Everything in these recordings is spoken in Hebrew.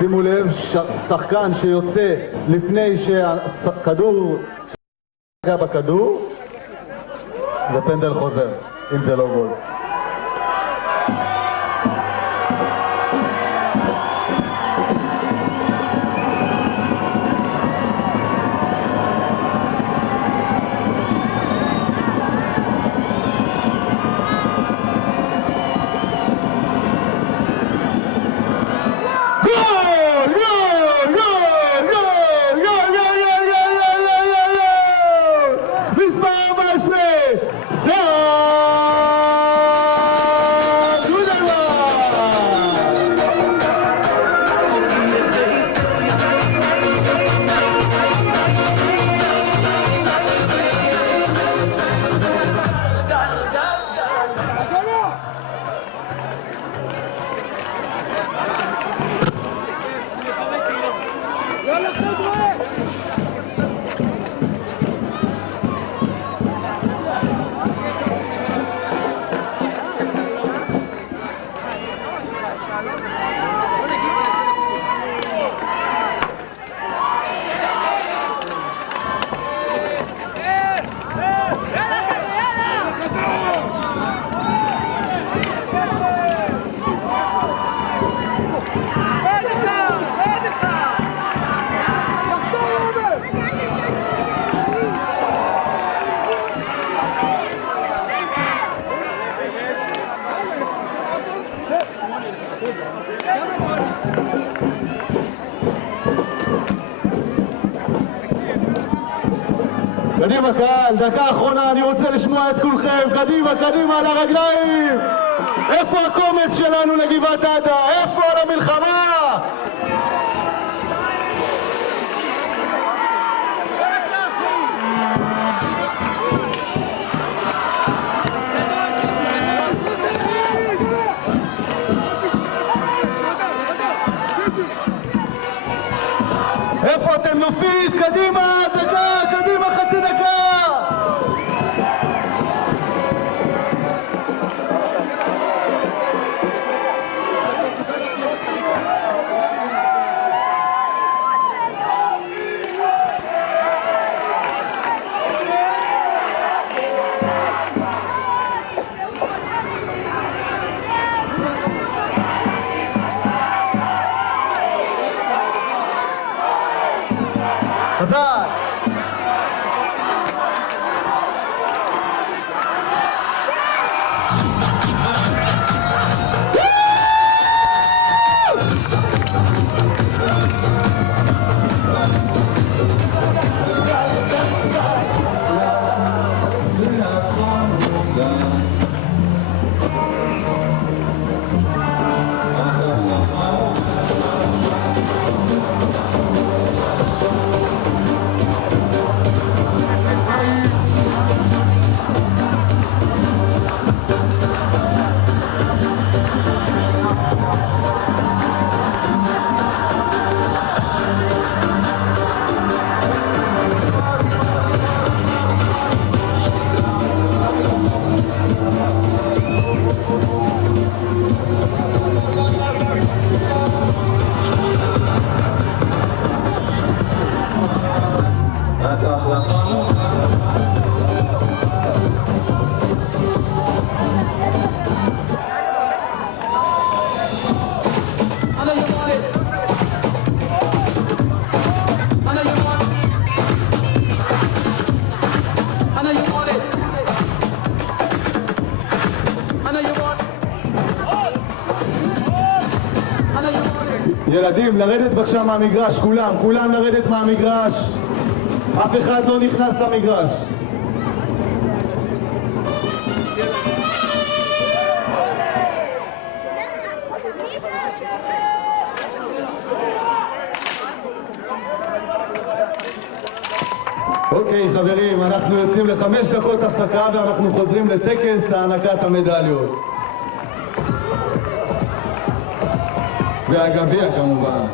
שימו לב, שחקן שיוצא לפני שהכדור נגע בכדור, זה פנדל חוזר, אם זה לא גול. קדימה קהל, דקה אחרונה, אני רוצה לשמוע את כולכם. קדימה, קדימה, על הרגליים. איפה הקומץ שלנו לגבעת עדה? איפה על המלחמה? איפה אתם נופית? קדימה, דקה, קדימה, חצי דקה. חזק! ילדים, לרדת בבקשה מהמגרש, כולם לרדת מהמגרש. אף אחד לא נכנס למגרש. אוקיי חברים, אנחנו יוצאים ל5 דקות הפסקה ואנחנו חוזרים לטקס הענקת המדליות. והגביע כמובן.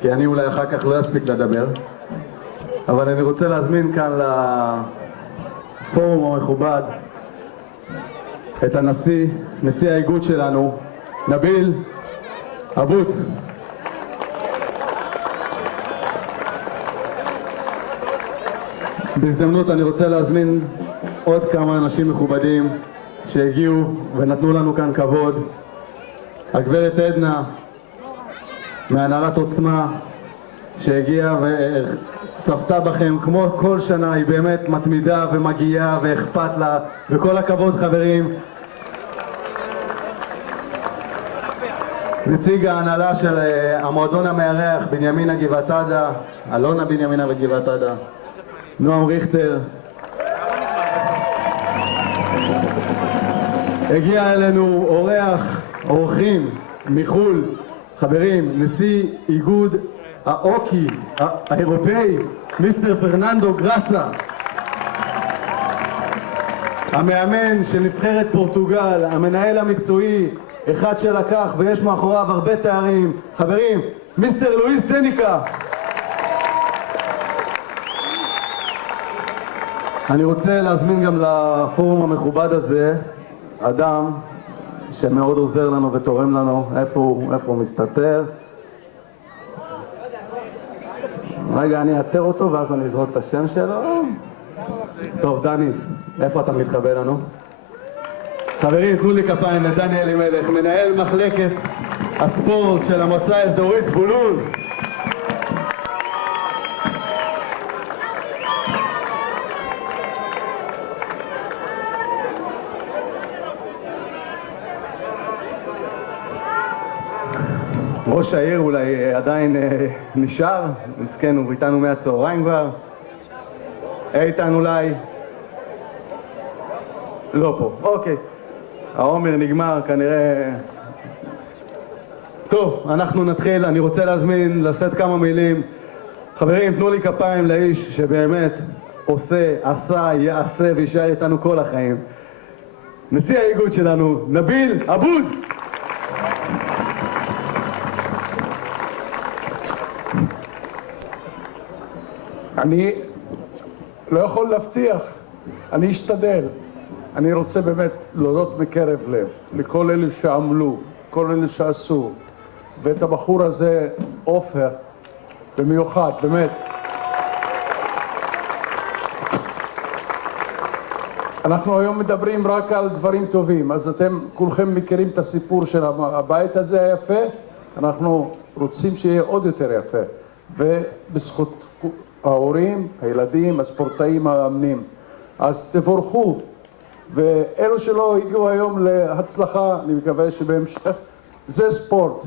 כי אני אולי אחר כך לא אספיק לדבר, אבל אני רוצה להזמין כאן לפורום המכובד את נשיא האיגוד שלנו, נביל עבוד. בהזדמנות אני רוצה להזמין עוד כמה אנשים מכובדים שהגיעו ונתנו לנו כאן כבוד. הגברת עדנה מהנהלת עוצמה שהגיעה וצפתה בכם כמו כל שנה, היא באמת מתמידה ומגיעה ואכפת לה, וכל הכבוד חברים. נציג ההנהלה של המועדון המארח בנימינה גבעת עדה, אלונה בנימינה וגבעת עדה, נועם ריכטר. הגיע אלינו אורחים מחול, חברים, נשיא איגוד האוקי האירופאי, מיסטר פרננדו גרסה, המאמן של נבחרת פורטוגל, המנהל המקצועי, אחד שלקח ויש מאחוריו הרבה תארים. חברים, מיסטר לואיס סניקה. אני רוצה להזמין גם לפורום המכובד הזה אדם שמאוד עוזר לנו ותורם לנו. איפה הוא מסתתר? רגע, אני אאתר אותו ואז אני אזרוק את השם שלו. טוב, דני, איפה אתה מתחבא לנו? חברים, תנו לי כפיים לדני אלימלך, מנהל מחלקת הספורט של המועצה האזורית זבולון. ראש העיר אולי עדיין נשאר, מסכן, הוא איתנו מהצהריים כבר. איתן אולי? לא פה, אוקיי. העומר נגמר כנראה. טוב, אנחנו נתחיל. אני רוצה להזמין, לשאת כמה מילים. חברים, תנו לי כפיים לאיש שבאמת עושה, עשה, יעשה וישאר איתנו כל החיים. נשיא האיגוד שלנו, נביל עבוד. אני לא יכול להבטיח, אני אשתדל. אני רוצה באמת להודות מקרב לב לכל אלה שעמלו, כל אלה שעשו, ואת הבחור הזה, עופר, במיוחד, באמת. אנחנו היום מדברים רק על דברים טובים, אז אתם כולכם מכירים את הסיפור של הבית הזה היפה, אנחנו רוצים שיהיה עוד יותר יפה, ובזכות ההורים, הילדים, הספורטאים, המאמנים. אז תבורכו, ואלו שלא הגיעו היום להצלחה, אני מקווה שבהמשך, זה ספורט,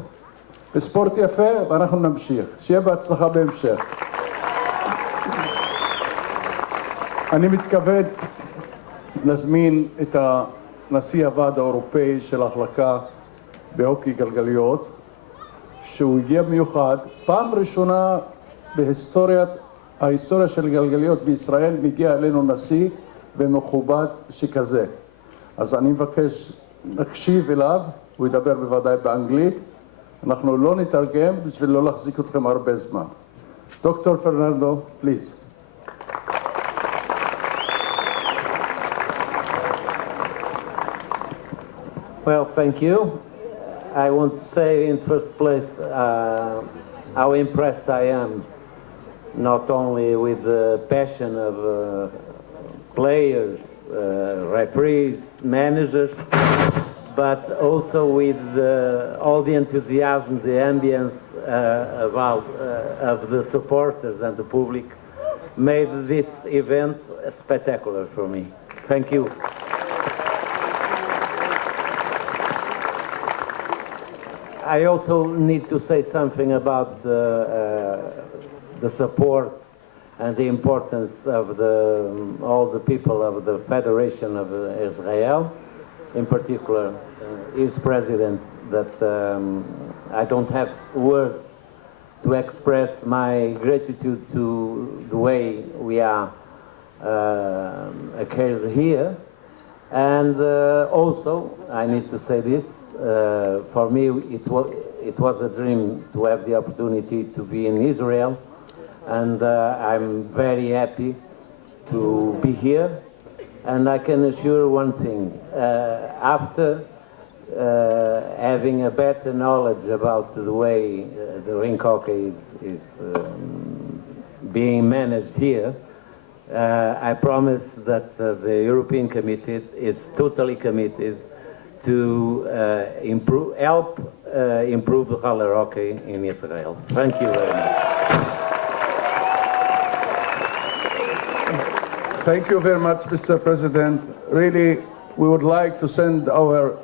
וספורט יפה, ואנחנו נמשיך. שיהיה בהצלחה בהמשך. אני מתכבד להזמין את נשיא הוועד האירופאי של ההחלקה בהוקי גלגליות, שהוא הגיע מיוחד, פעם ראשונה ההיסטוריה של גלגליות בישראל מגיע אלינו נשיא ומכובד שכזה. אז אני מבקש להקשיב אליו, הוא ידבר בוודאי באנגלית, אנחנו לא נתרגם בשביל לא להחזיק אתכם הרבה זמן. דוקטור פרננדו, פליז. Well, thank you. I want to say in first place how impressed I am, not only with the passion of players, referees, managers, but also with all the enthusiasm, the ambience of the supporters and the public made this event spectacular for me. Thank you. I also need to say something about the support and the importance of all the people of the Federation of Israel, in particular his president, that I don't have words to express my gratitude to the way we are carried here. And also, I need to say this, for me it was a dream to have the opportunity to be in Israel, and I'm very happy to be here. And I can assure one thing, after having a better knowledge about the way the rink hockey is being managed here, I promise that the European Committee is totally committed to help improve the roller hockey in Israel. Thank you very much. Thank you very much, Mr. President. Really, we would like to send our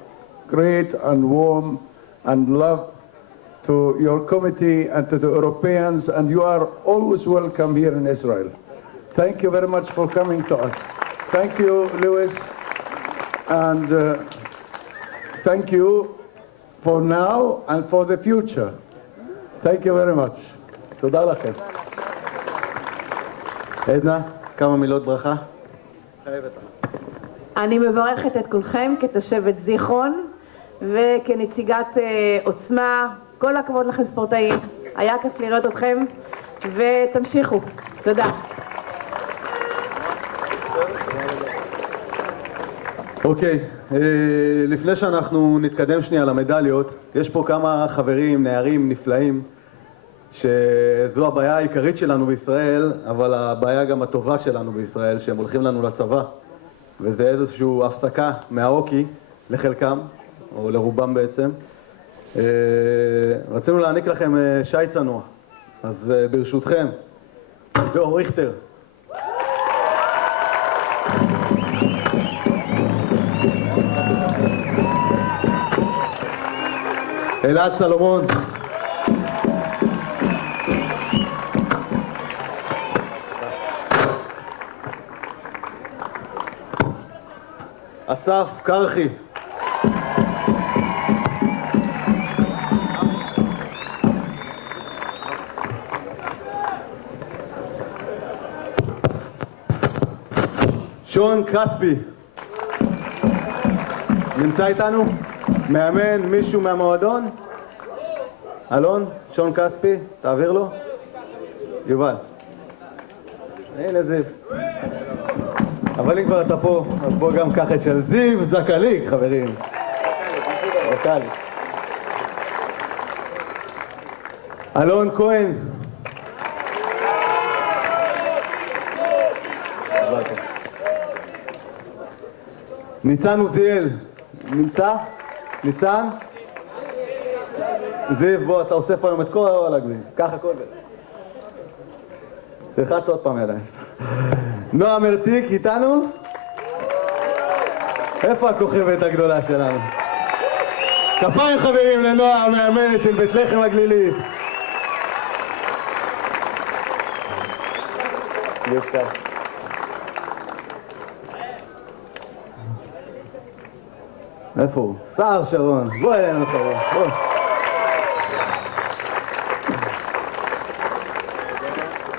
great and warm and love to your committee and to the Europeans, and you are always welcome here in Israel. Thank you very much for coming to us. Thank you, Lewis, and thank you for now and for the future. Thank you very much. תודה לכם. עדנה, כמה מילות ברכה? אני מברכת את כולכם כתושבת זיכרון וכנציגת עוצמה. כל הכבוד לכם ספורטאים, היה כיף לראות אתכם ותמשיכו. תודה. אוקיי, לפני שאנחנו נתקדם שנייה למדליות, יש פה כמה חברים, נערים נפלאים, שזו הבעיה העיקרית שלנו בישראל, אבל הבעיה גם הטובה שלנו בישראל, שהם הולכים לנו לצבא, וזה איזושהי הפסקה מההוקי לחלקם, או לרובם בעצם. רצינו להעניק לכם שי צנוע, אז ברשותכם, דור ריכטר. אלעד סלומון. אסף קרחי. שון כספי. נמצא איתנו? מאמן, מישהו מהמועדון? אלון, שון כספי, תעביר לו. יובל. הנה זיו. אבל אם כבר אתה פה, אז בוא גם קח את של זיו זקליק, חברים. זקליק. אלון כהן. ניצן עוזיאל. נמצא? ניצן? זיו, בוא, אתה אוסף היום את כל הגביעים. קח הכל. תלחץ עוד פעם ידיים. נועם הרתיק איתנו? איפה הכוכבת הגדולה שלנו? כפיים חברים לנועם, המאמנת של בית לחם הגלילית. יוסקה. איפה הוא? סער שרון, בוא אלינו חבר, בוא.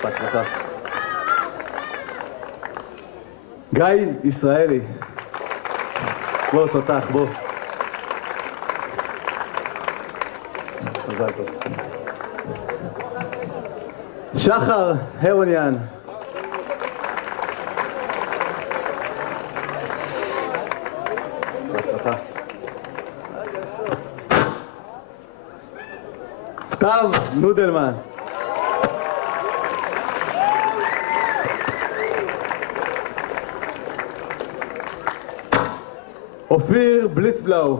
בהצלחה. גיא ישראלי. בוא תותח, בוא. מזל טוב. שחר הרוניאן. בהצלחה. סתיו נודלמן. אופיר בליצבלאו.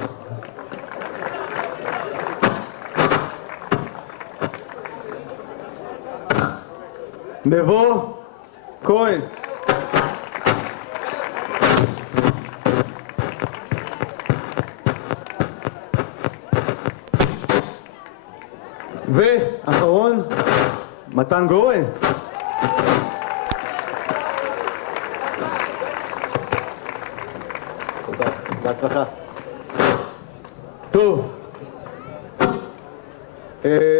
נבו כהן. ואחרון, מתן גורן. בהצלחה. טוב,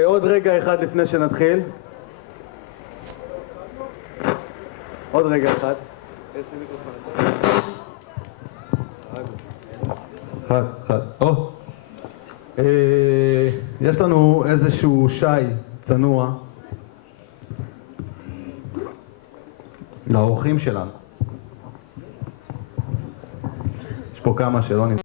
עוד רגע אחד לפני שנתחיל. עוד רגע אחד. יש לי מיקרופון. יש לנו איזשהו שי צנוע לאורחים שלנו. יש פה כמה שלא נמצאים.